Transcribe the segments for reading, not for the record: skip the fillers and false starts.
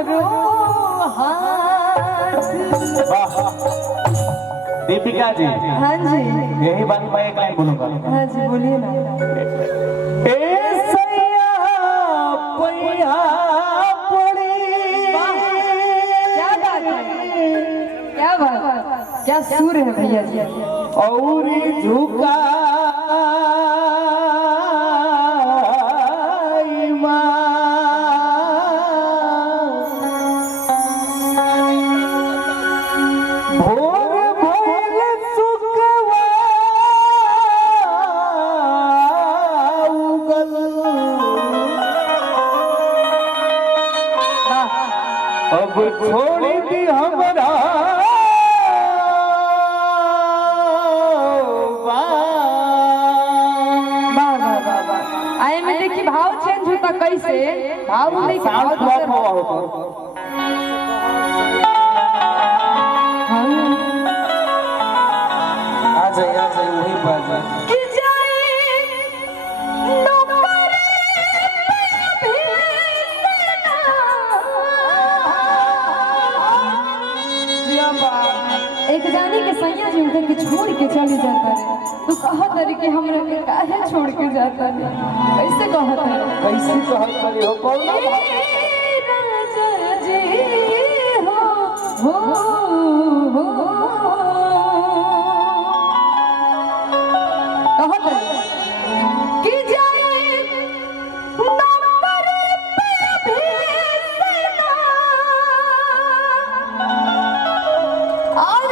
हमरो हाथ। दीपिका जी, हाँ जी, यही बात मैं एक लाइन बोलूंगा। हाँ जी बोलिए ना। ए सैया पैया पड़ी, क्या बात है, क्या बात, क्या सुर है भैया जी। और झुका अब छोड़ दी हमरा आए में देखिए भाव चेंज होता कैसे, भाव देखिए भाव दूसरा होता। आ जाए वही बात है। एक जानी के सैया जी उनके के छोड़ के चले जाता है, तो कहत है कि हमरा के काहे छोड़ के जाता है, कैसे कहत है, कैसे कहत है हो कौन राजा जी हो कहत है कि जाए नंबर पे भेजना और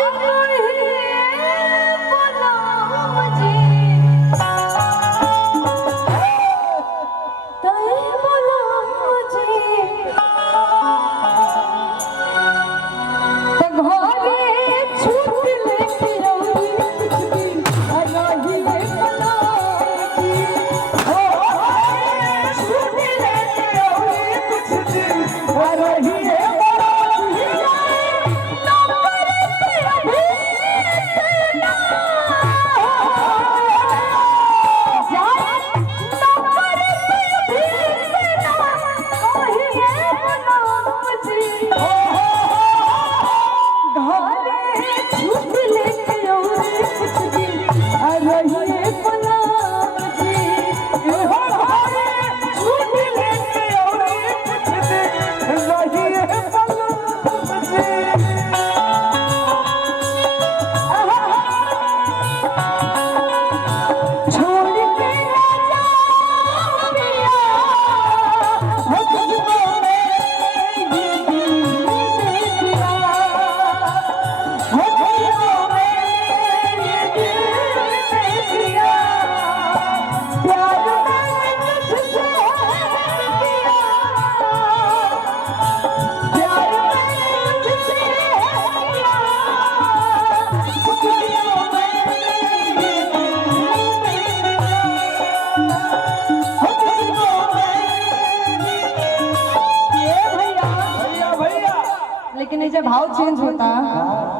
लेकिन जब भाव चेंज होता,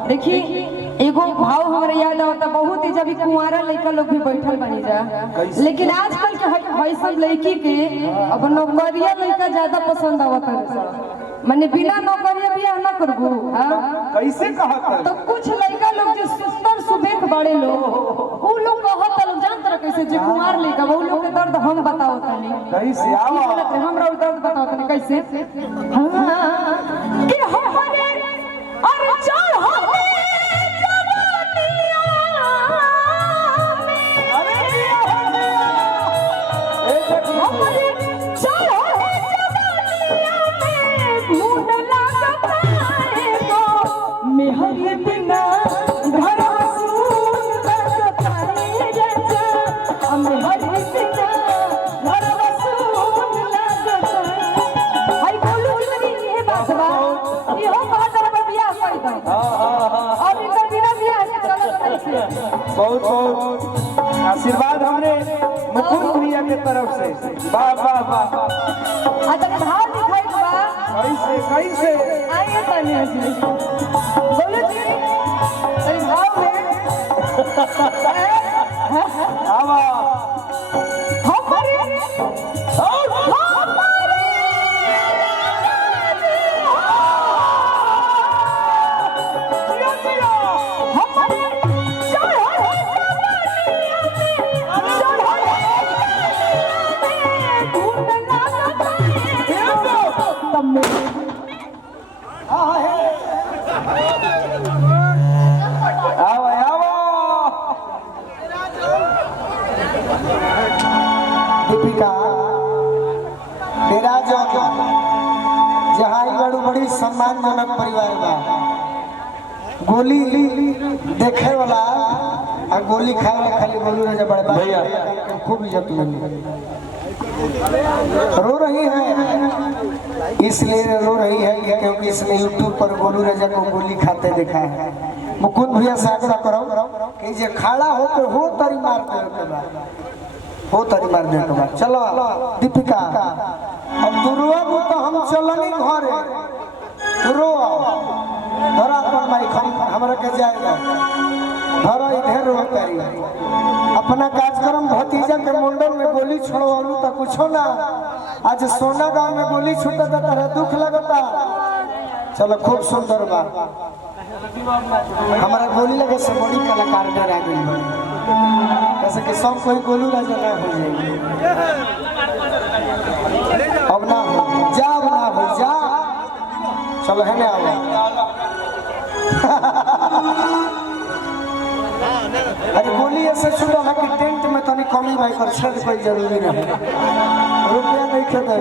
देखिए एगो भाव हमारे याद आता बहुत ही, जब कुंवारा लड़का लोग भी बैठल बनी जा, लेकिन आजकल के भाई सब लड़की के अब नौकरिया लड़का ज्यादा पसंद आवता है, माने बिना नौकरिया बियाह ना करबू। कैसे कहत है? तो कुछ लड़का लोग जो सुंदर सुबेख बड़े लोग, वो लोग कहत लोग जान तरह कैसे जो कुंवार लड़का वो लोग के दर्द हम बताओ तनी कैसे आवा हमरा दर्द बताओ तनी कैसे। हां कि हमारे अरे चार होते जवानिया में, अरे हमारे चार होते जवानिया में घूम लगता है तो मेहरी बिना घर सून लगता है जैसा, मेहरी बिना घर सून लगता है। भाई बोलू कि ये बात बा, ये हो बात है बियाह कर दो। हां और इनका बिना बियाह के चलत नहीं से। बहुत बहुत आशीर्वाद हमरे मुकुंद भैया के तरफ से। वाह वाह वाह। अच्छा भाव दिखाई बा कैसे कैसे आइए तनी जी बोलो जी अरे भाव में आवा हमारे आओ आओ दीपिका मेरा जो जहाँ बड़ू बड़ी सम्मानजनक परिवार बा गोली देखे वाला और गोली खाए वाला खाली गोलू राजा बड़े भैया खूब इज्जत मिली रो रही है इसलिए रो रही है कि क्योंकि इसने यूट्यूब पर गोलू राजा को गोली खाते देखा है। मुकुंद भैया से आग्रह करो कि जे खड़ा होकर हो तरी मार दे के बाद हो तरी मार दे के बाद चलो दीपिका अब दुरुआ को तो हम चलनी घरे दुरो धरा अपन माइक हमरा के जाएगा धरा इधर रो तरी अपना कार्यक्रम भतीजा के मुंडन में गोली छोड़वालू तो कुछो ना आज सोना गांव में गोली छूटा तो तरह दुख लगता। चलो खूब सुंदर बा हमारा गोली लगे से बड़ी कलाकार डरा गई जैसे कि सब कोई गोलू राजा ना हो जाएगी अब ना हो जा अब ना हो जा चलो है ना अरे गोली ऐसे छूटा ना कि टेंट में तो नहीं कमी भाई कर छेद कोई जरूरी नहीं रुपया नहीं खेद है